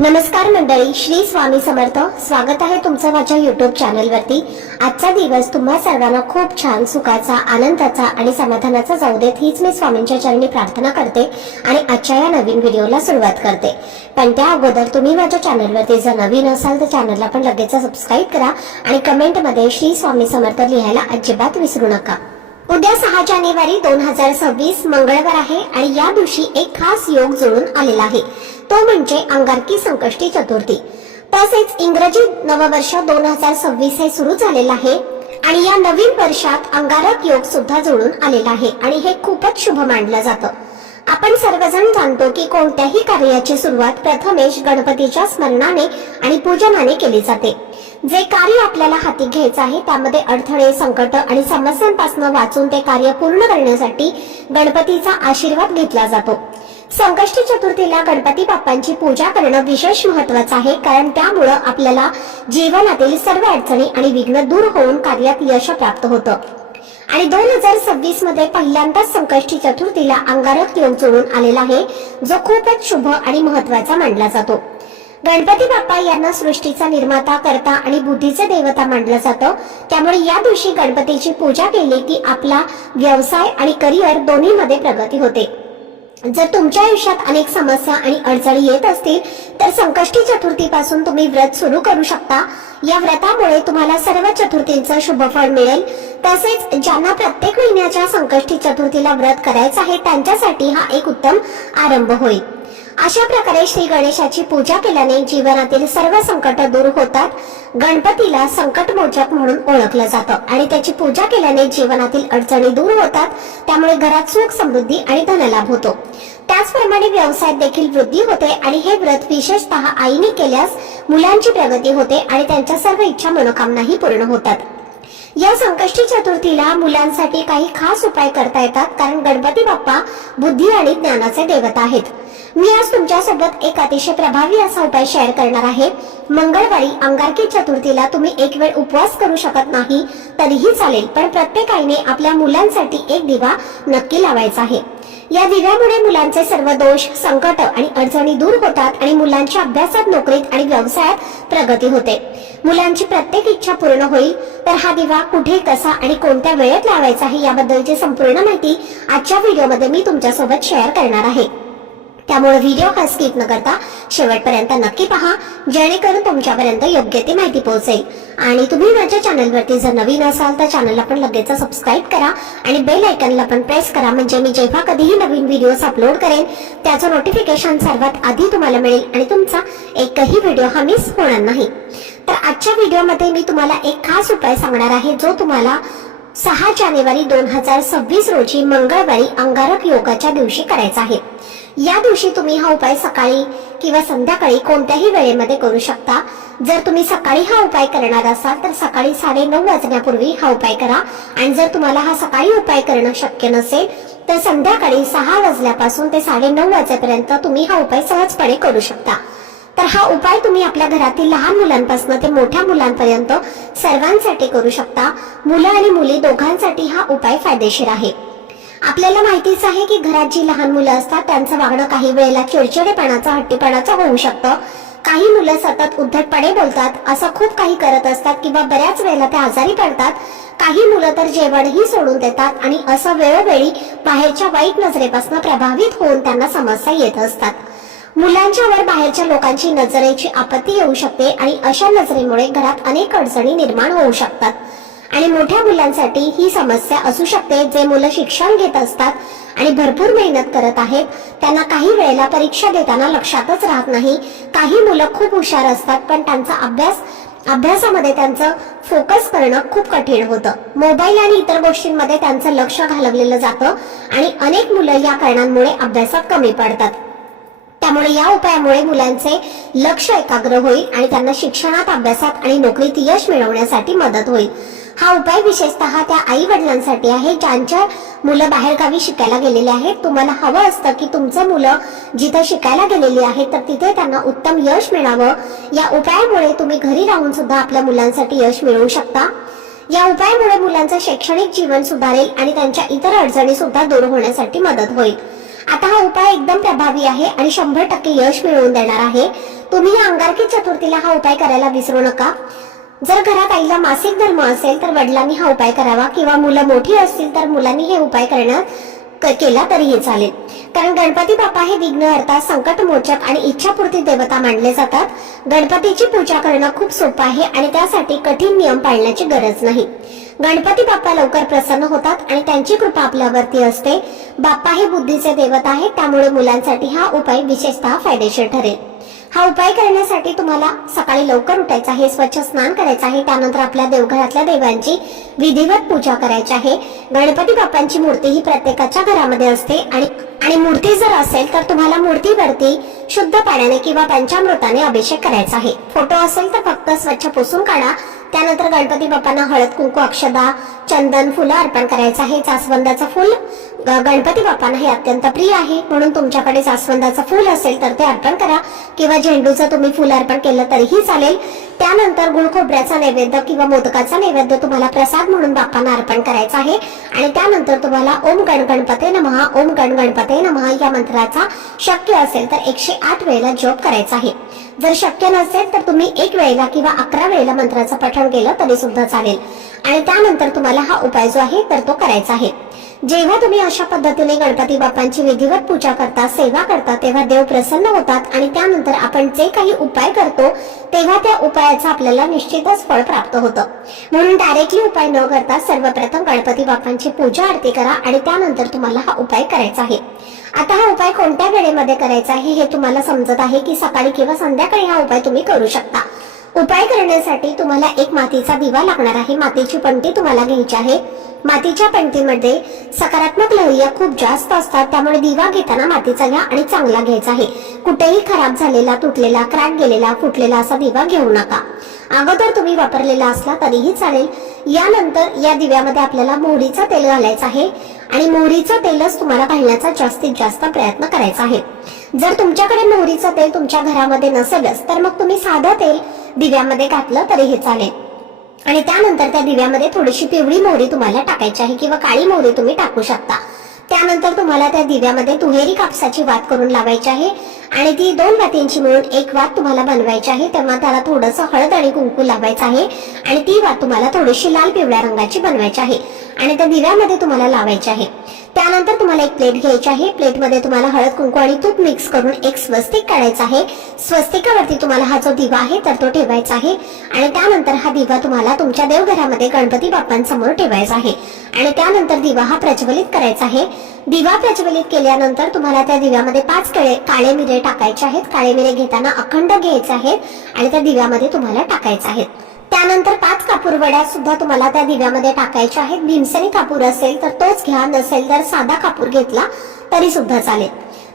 नमस्कार मंडळी, श्री स्वामी समर्थ. स्वागत आहे तुमचं माझ्या YouTube चॅनलवरती. आजचा दिवस तुम्हा सर्वांना खूप छान, सुखाचा, आनंदाचा आणि समाधानाचा जाऊ देत, हीच मी स्वामींच्या चरणी प्रार्थना करते आणि आजच्या या नवीन व्हिडिओला सुरुवात करते. पण त्या अगोदर तुम्ही माझ्या चॅनलवरती जर नवीन असाल तर चॅनलला पण लगेच सबस्क्राईब करा आणि कमेंटमध्ये श्री स्वामी समर्थ लिहायला अजिबात विसरू नका. उद्या 6 जानेवारी 2026 मंगळवार आहे आणि या दिवशी एक खास योग जुळून आलेला आहे. तो म्हणजे अंगारकी संकष्टी चतुर्थी. तसेच इंग्रजी नववर्ष 2026 हे सुरू झालेलं आहे आणि या नवीन वर्षात अंगारक योग सुद्धा जुळून आलेला आहे आणि हे खूपच शुभ मानलं जातं. आपण सर्वजण जाणतो की कोणत्याही कार्याची सुरुवात प्रथमेश गणपतीच्या स्मरणाने आणि पूजनाने केली जाते. जे कार्य आपल्याला हाती घ्यायचं आहे त्यामध्ये अडथळे, संकट आणि समस्यांपासून वाचून ते कार्य पूर्ण करण्यासाठी गणपतीचा आशीर्वाद घेतला जातो. संकष्टी चतुर्थीला गणपती बाप्पांची पूजा करणं विशेष महत्त्वाचं आहे, कारण त्यामुळे आपल्याला जीवनातील सर्व अडचणी आणि विघ्न दूर होऊन कार्यात यश प्राप्त होतं. आणि 2026 मध्ये पहिल्यांदाच संकष्टी चतुर्थीला अंगारक योग जुळून आलेला आहे, जो खूपच शुभ आणि महत्त्वाचा मानला जातो. गणपती बाप्पा यांना सृष्टीचा निर्माता, करता आणि बुद्धीचे देवता मानलं जातं. त्यामुळे या दिवशी गणपतीची पूजा केली की आपला व्यवसाय आणि करिअर दोन्हीमध्ये प्रगती होते. जर तुमच्या आयुष्यात अनेक समस्या आणि अडचणी येत असतील तर संकष्टी चतुर्थी पासून तुम्ही व्रत सुरू करू शकता. या व्रतामुळे तुम्हाला सर्व चतुर्थींचं शुभ फळ मिळेल. तसेच ज्यांना प्रत्येक महिन्याच्या संकष्टी चतुर्थीला व्रत करायचं आहे त्यांच्यासाठी हा एक उत्तम आरंभ होईल. अशा प्रकारे श्री गणेशाची पूजा केल्याने जीवनातील सर्व संकट दूर होतात. गणपतीला संकटमोचक म्हणून ओळखलं जातं आणि त्याची पूजा केल्याने जीवनातील अडचणी दूर होतात. त्यामुळे घरात सुख, समृद्धी आणि धनलाभ होतो. त्याचप्रमाणे व्यवसायात देखील वृद्धी होते आणि हे व्रत विशेषतः आईने केल्यास मुलांची प्रगती होते आणि त्यांच्या सर्व इच्छा मनोकामनाही पूर्ण होतात. या संकष्टी चतुर्थीला मुलांसाठी काही खास उपाय करता येतात, कारण गणपती बाप्पा बुद्धी आणि ज्ञानाचे देवता आहेत. मी आज तुमच्यासोबत एक अतिशय प्रभावी असा उपाय शेअर करणार आहे. मंगळवारी अंगारकी चतुर्थीला तुम्ही एक वेळ उपवास करू शकत नाही तरीही चालेल, पण प्रत्येक आईने आपल्या मुलांसाठी एक दिवा नक्की लावायचा आहे. या दिव्यामुळे मुलांचे सर्व दोष, संकट आणि अडचणी दूर होतात आणि मुलांच्या अभ्यासात, नोकरीत आणि व्यवसायात प्रगती होते. मुलांची प्रत्येक इच्छा पूर्ण होईल. तर हा दिवा कुठे, कसा आणि कोणत्या वेळेत लावायचा आहे याबद्दलची संपूर्ण माहिती आजच्या व्हिडिओमध्ये मी तुमच्यासोबत शेअर करणार आहे. त्यामुळे व्हिडिओ हा स्किप न करता शेवटपर्यंत नक्की पहा, जेणेकरून तुमच्यापर्यंत योग्य ती माहिती पोहोचेल. आणि तुम्ही माझ्या चॅनलवरती जर नवीन असाल तर चॅनलला पण लगेच सबस्क्राईब करा आणि बेल आयकॉनला पण प्रेस करा, म्हणजे मी जेव्हा कधीही नवीन व्हिडिओज अपलोड करेन त्याचं नोटिफिकेशन सर्वात आधी तुम्हाला मिळेल आणि तुमचा एकही व्हिडिओ हा मिस होणार नाही. तर आजच्या व्हिडिओमध्ये मी तुम्हाला एक खास उपाय सांगणार आहे, जो तुम्हाला 6 जानेवारी 2026 रोजी मंगळवारी अंगारक योगाच्या दिवशी करायचा आहे. या दिवशी तुम्ही हा उपाय सकाळी किंवा संध्याकाळी कोणत्याही वेळेमध्ये करू शकता. जर तुम्ही सकाळी हा उपाय करणार असाल तर सकाळी 9:30 वाजण्यापूर्वी हा उपाय करा आणि जर तुम्हाला हा सकाळी उपाय करणं शक्य नसेल तर संध्याकाळी 6 वाजल्यापासून ते 9:30 वाजेपर्यंत तुम्ही हा उपाय सहजपणे करू शकता. तर हा उपाय तुम्ही आपल्या घरातील लहान मुलांपासून ते मोठ्या मुलांपर्यंत सर्वांसाठी करू शकता. मुलं आणि मुली दोघांसाठी हा उपाय फायदेशीर आहे. आपल्याला माहितीच आहे की घरात जी लहान मुलं असतात त्यांचं वागणं काही वेळेला चिडचिडेपणाचं, हट्टीपणाचं होऊ शकतं. काही मुलं सतत उद्धटपणे बोलतात, असं खूप काही करत असतात किंवा बऱ्याच वेळेला ते आजारी पडतात. काही मुलं तर जेवणही सोडून देतात आणि असं वेळोवेळी बाहेरच्या वाईट नजरेपासून प्रभावित होऊन त्यांना समस्या येत असतात. मुलांच्यावर बाहेरच्या लोकांची नजरेची आपत्ती येऊ शकते आणि अशा नजरेमुळे घरात अनेक अडचणी निर्माण होऊ शकतात. आणि मोठ्या मुलांसाठी ही समस्या असू शकते. जे मुलं शिक्षण घेत असतात आणि भरपूर मेहनत करत आहेत त्यांना काही वेळेला परीक्षा देताना लक्षातच राहत नाही. काही मुलं खूप हुशार असतात पण त्यांचा अभ्यासामध्ये त्यांचं फोकस करणं खूप कठीण होतं. मोबाईल आणि इतर गोष्टींमध्ये त्यांचं लक्ष घालवलेलं जातं आणि अनेक मुलं या कारणांमुळे अभ्यासात कमी पडतात. त्यामुळे या उपायामुळे मुलांचे लक्ष एकाग्र होईल आणि त्यांना शिक्षणात, अभ्यासात आणि नोकरीत यश मिळवण्यासाठी मदत होईल. हा उपाय विशेषतः त्या आई वडिलांसाठी आहे ज्यांच्या मुलं बाहेरगावी शिकायला गेलेले आहेत. तुम्हाला हवं असतं की तुमचं मुलं जिथे शिकायला गेलेली आहेत तर तिथे त्यांना उत्तम यश मिळावं. या उपायामुळे तुम्ही घरी राहून सुद्धा आपल्या मुलांसाठी यश मिळवू शकता. या उपायामुळे मुलांचं शैक्षणिक जीवन सुधारेल आणि त्यांच्या इतर अडचणी सुद्धा दूर होण्यासाठी मदत होईल. आता हा उपाय एकदम प्रभावी आहे आणि 100% यश मिळवून देणार आहे. तुम्ही या अंगारकी चतुर्थीला हा उपाय करायला विसरू नका। जर घरात आईला मासिक धर्म असेल तर वडिलांनी हा उपाय करावा, किंवा मुलं मोठी असतील तर मुलांनी हे उपाय केला तरीही चालेल। कारण गणपती बाप्पा हे विघ्नहर्ता, संकटमोचक आणि इच्छापूर्ती देवता मानले जातात। गणपतीची पूजा करणं खूप सोपं आहे आणि त्यासाठी कठीण नियम पाळण्याची गरज नाही। गणपती बाप्पा लवकर प्रसन्न होतात आणि त्यांची कृपा आपल्यावरती असते। बाप्पा हे बुद्धीचे देवता आहेत, त्यामुळे मुलांसाठी हा उपाय विशेषतः फायदेशीर ठरेल। हा उपाय करण्यासाठी तुम्हाला सकाळी लवकर उठायचं आहे, स्वच्छ स्नान करायचं आहे, त्यानंतर आपल्या देवघरातल्या देवांची विधिवत पूजा करायची आहे। गणपती बाप्पांची मूर्ती ही प्रत्येकाच्या घरामध्ये असते आणि मूर्ती जर असेल तर तुम्हाला मूर्तीवरती शुद्ध पाण्याने किंवा पंचामृताने अभिषेक करायचा आहे। फोटो असेल तर फक्त स्वच्छ पुसून काढा। त्यानंतर गणपती बाप्पांना हळद, कुंकू, अक्षदा, चंदन, फुलं अर्पण करायचं आहे। जास्वंदाचं फूल गणपती बाप्पांना हे अत्यंत प्रिय आहे, म्हणून तुमच्याकडे जास्वंदाचं फूल असेल तर ते अर्पण करा, किंवा झेंडूचं तुम्ही फूल अर्पण केलं तरीही चालेल। त्यानंतर गुळ खोबऱ्याचा नैवेद्य किंवा मोदकाचा नैवेद्य तुम्हाला प्रसाद म्हणून बाप्पांना अर्पण करायचा आहे। आणि त्यानंतर तुम्हाला ओम गण गणपते नमः, ओम गण गणपते नमः या मंत्राचा शक्य असेल तर 108 वेळेला जप करायचा आहे। जर शक्य नसेल तर तुम्ही 1 वेळेला किंवा 11 वेळेला मंत्राचं पठण केलं तरी सुद्धा चालेल। आणि त्यानंतर तुम्हाला हा उपाय जो आहे तर तो करायचा आहे। जेव्हा तुम्ही अशा पद्धतीने गणपती बाप्पांची विधिवत पूजा करता, सेवा करता, तेव्हा देव प्रसन्न होतात आणि त्यानंतर आपण जे काही उपाय करतो तेव्हा त्या उपायाचं आपल्याला निश्चितच फळ प्राप्त होतं। म्हणून डायरेक्टली उपाय न करता सर्वप्रथम गणपती बाप्पांची पूजा आरती करा आणि त्यानंतर तुम्हाला हा उपाय करायचा आहे। आता हा उपाय कोणत्या वेळेमध्ये करायचा आहे हे तुम्हाला समजत आहे की सकाळी किंवा संध्याकाळी हा उपाय तुम्ही करू शकता। उपाय करण्यासाठी तुम्हाला एक मातीचा दिवा लागणार आहे। मातीची पंटी तुम्हाला घ्यायची आहे। मातीच्या पंटीमध्ये सकारात्मक लहरी खूप जास्त असतात, त्यामुळे दिवा घेताना मातीचा घ्या आणि चांगला घ्यायचा आहे। कुठेही खराब झालेला, तुटलेला, क्रॅक गेलेला, फुटलेला असा दिवा घेऊ नका। अगोदर तुम्ही वापरलेला असला तरीही चालेल। यानंतर या दिव्यामध्ये आपल्याला मोहरीचा तेल घालायचा आहे आणि मोहरीचं तेलच तुम्हाला घालण्याचा जास्तीत जास्त प्रयत्न करायचा आहे। जर तुमच्याकडे मोहरीचं तेल तुमच्या घरामध्ये नसेलच तर मग तुम्ही साधं तेल दिव्यामध्ये घातलं तरीही चालेल। आणि त्यानंतर त्या दिव्यामध्ये थोडीशी पिवळी मोहरी तुम्हाला टाकायची आहे किंवा काळी मोहरी तुम्ही टाकू शकता। त्यानंतर तुम्हाला त्या दिव्यामध्ये दुहेरी कापसाची वात करून लावायची आहे आणि ती 2 वातींची मिळून एक वात तुम्हाला बनवायची आहे। तेव्हा त्याला थोडंसं हळद आणि कुंकू लावायचं आहे आणि ती वात तुम्हाला थोडीशी लाल पिवळ्या रंगाची बनवायची आहे आणि त्या दिव्यामध्ये तुम्हाला लावायची आहे। त्यानंतर तुम्हाला एक प्लेट घ्यायची आहे। प्लेटमध्ये तुम्हाला हळद, कुंकू आणि तूप मिक्स करून एक स्वस्तिक काढायचं आहे। स्वस्तिकावरती तुम्हाला हा जो दिवा आहे तर तो ठेवायचा आहे आणि त्यानंतर हा दिवा तुम्हाला तुमच्या देवघरामध्ये गणपती बाप्पांसमोर ठेवायचा आहे आणि त्यानंतर दिवा हा प्रज्वलित करायचा आहे। दिवा प्रज्वलित केल्यानंतर तुम्हाला त्या दिव्यामध्ये 5 काळे मिरे टाकायचे आहेत। काळे मिरे घेताना अखंड घ्यायचे आहेत आणि त्या दिव्यामध्ये तुम्हाला टाकायचे आहेत। त्यानंतर 5 कापूर वड्या सुद्धा तुम्हाला त्या दिव्यामध्ये टाकायच्या आहेत। भीमसेनी कापूर असेल तर तोच घ्या, नसेल तर साधा कापूर घेतला तरी सुद्धा चालेल।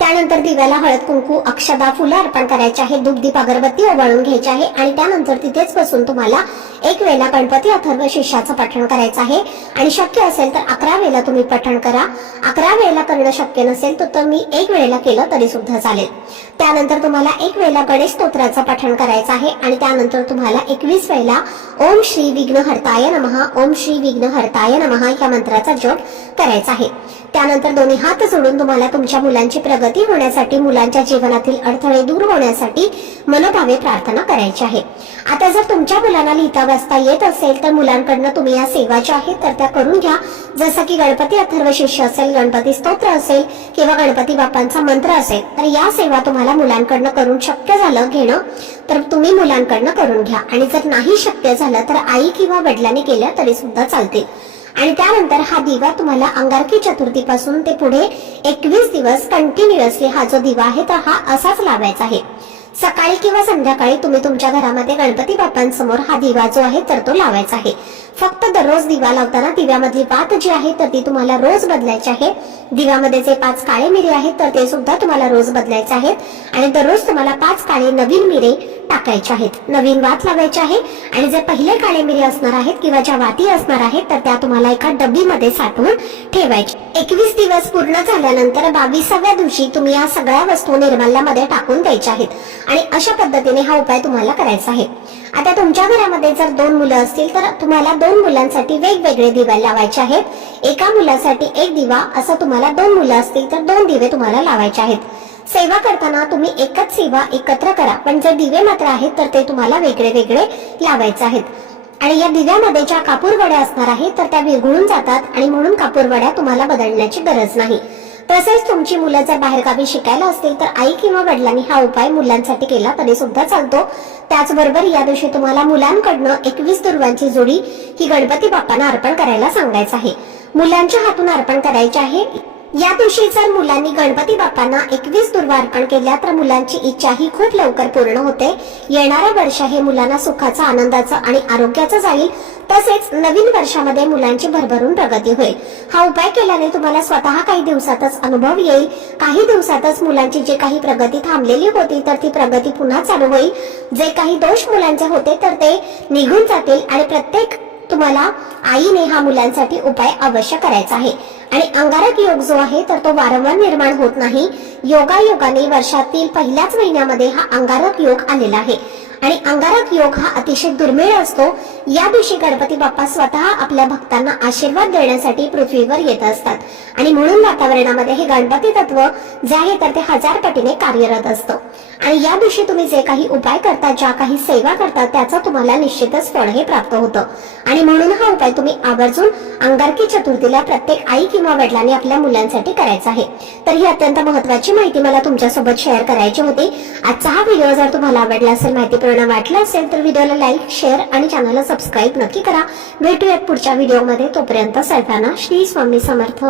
त्यानंतर दिव्याला हळद, कुंकू, अक्षदा, फुलं अर्पण करायचे आहे। धूप, दीप, अगरबत्ती ओवाळून घ्यायची आहे आणि त्यानंतर तिथेच बसून तुम्हाला 1 वेळेला गणपती अथर्व शीर्षाचं पठण करायचं आहे आणि शक्य असेल तर 11 वेळेला तुम्ही पठण करा। 11 वेळेला करणं शक्य नसेल तर तुम्ही 1 वेळेला केलं तरी सुद्धा चालेल। त्यानंतर तुम्हाला 1 वेळेला गणेश स्तोत्राचं पठण करायचं आहे आणि त्यानंतर तुम्हाला 21 वेळेला ओम श्री विघ्नहर्ताय नमः, ओम श्री विघ्नहर्ताय नमः या मंत्राचा जप करायचा आहे। त्यानंतर दोन्ही हात जोडून तुम्हाला तुमच्या मुलांची प्रगती होण्यासाठी, मुलांच्या जीवनातील अडथळे दूर होण्यासाठी मनोभावे प्रार्थना करायची आहे। आता जर तुमच्या मुलांना लिहिता वाचता येत असेल तर मुलांकडनं तुम्ही या सेवा ज्या आहेत तर त्या करून घ्या। जसं की गणपती अथर्व शीर्ष असेल, गणपती स्तोत्र असेल किंवा गणपती बाप्पांचा मंत्र असेल तर या सेवा तुम्हाला मुलांकडनं करून शक्य झालं घेणं तर तुम्ही मुलांकडनं करून घ्या आणि जर नाही शक्य झालं तर आई किंवा वडिलांनी केल्या तरी सुद्धा चालते। आणि त्यानंतर हा दिवा तुम्हाला अंगारकी चतुर्थीपासून ते पुढे 21 दिवस कंटिन्युअसली हा जो दिवा आहे तर हा असाच लावायचा आहे। सकाळी किंवा संध्याकाळी तुम्ही तुमच्या घरामध्ये गणपती बाप्पांसमोर हा दिवा जो आहे तर तो लावायचा आहे। फक्त दररोज दिवा लावताना दिव्यामधली वात जी आहे तर ती तुम्हाला रोज बदलायची आहे। दिव्यामध्ये जे 5 काळे मिरे आहेत तर ते सुद्धा तुम्हाला रोज बदलायचे आहेत आणि दररोज तुम्हाला 5 काळे नवीन मिरे टाकायचे आहेत, नवीन वात लावायची आहे आणि जे पहिले काळे मिरे असणार आहेत किंवा ज्या वाती असणार आहेत तर त्या तुम्हाला एका डब्बीमध्ये साठवून ठेवायची। 21 दिवस पूर्ण झाल्यानंतर 22व्या दिवशी तुम्ही या सगळ्या वस्तू निर्माल्यामध्ये टाकून द्यायच्या आहेत आणि अशा पद्धतीने हा उपाय तुम्हाला करायचा आहे। आता तुमच्या घरामध्ये जर 2 मुलं असतील तर तुम्हाला 2 मुलांसाठी वेगवेगळे दिवे लावायचे आहेत। एका मुलासाठी 1 दिवा, असं तुम्हाला 2 मुलं असतील तर 2 दिवे तुम्हाला लावायचे आहेत। सेवा करताना तुम्ही एकच सेवा एकत्र करा, पण जे दिवे मात्र आहेत तर ते तुम्हाला वेगळे वेगळे लावायचे आहेत. आणि या दिव्यामध्ये ज्या कापूर वड्या असणार आहेत तर त्या विरघळून जातात आणि म्हणून कापूर वड्या तुम्हाला बदलण्याची गरज नाही. तसेच तुमची मुलं जर बाहेरगावी शिकायला असतील तर आई किंवा वडिलांनी हा उपाय मुलांसाठी केला तरी सुद्धा चालतो. त्याचबरोबर या दिवशी तुम्हाला मुलांकडनं 21 दुर्वांची जोडी ही गणपती बाप्पांना अर्पण करायला सांगायचं आहे. मुलांच्या हातून अर्पण करायचे आहे. या दिवशी जर मुलांनी गणपती बाप्पांना 21 दुर्वा अर्पण केल्या तर मुलांची इच्छा ही खूप लवकर पूर्ण होते. येणारं वर्ष हे मुलांना सुखाचं, आनंदाचं आणि आरोग्याचं जाईल. तसेच नवीन वर्षामध्ये मुलांची भरभरून प्रगती होईल. हा उपाय केल्याने तुम्हाला स्वतः काही दिवसातच अनुभव येईल. काही दिवसातच मुलांची जे काही प्रगती थांबलेली होती तर ती प्रगती पुन्हा चालू होईल. जे काही दोष मुलांचे होते तर ते निघून जातील आणि प्रत्येक तुम्हाला आईने हा मुलांसाठी उपाय अवश्य करायचा आहे. आणि अंगारक योग जो आहे तर तो वारंवार निर्माण होत नाही. योगायोगाने वर्षातील पहिल्याच महिन्यामध्ये हा अंगारक योग आलेला आहे आणि अंगारक योग हा अतिशय दुर्मिळ असतो. या दिवशी गणपती बाप्पा स्वतः आपल्या भक्तांना आशीर्वाद देण्यासाठी पृथ्वीवर येत असतात आणि म्हणून वातावरणामध्ये हे गणपती तत्व जे आहे तर ते 1000 पटीने कार्यरत असतं. आणि या दिवशी तुम्ही जे काही उपाय करता, ज्या काही सेवा करता त्याचं तुम्हाला निश्चितच फळ हे प्राप्त होतं. आणि म्हणून हा उपाय तुम्ही आवर्जून अंगारकी चतुर्थीला प्रत्येक आई किंवा वडिलांनी आपल्या मुलांसाठी करायचा आहे. तर ही अत्यंत महत्त्वाची माहिती मला तुमच्यासोबत शेअर करायची होती. आजचा हा व्हिडिओ जर तुम्हाला आवडला असेल, माहितीपूर्ण वाटला असेल तर व्हिडिओला लाईक, शेअर आणि चॅनलला सबस्क्राईब नक्की करा. भेटूयात पुढच्या व्हिडिओमध्ये. तोपर्यंत सर्वांना श्री स्वामी समर्थ.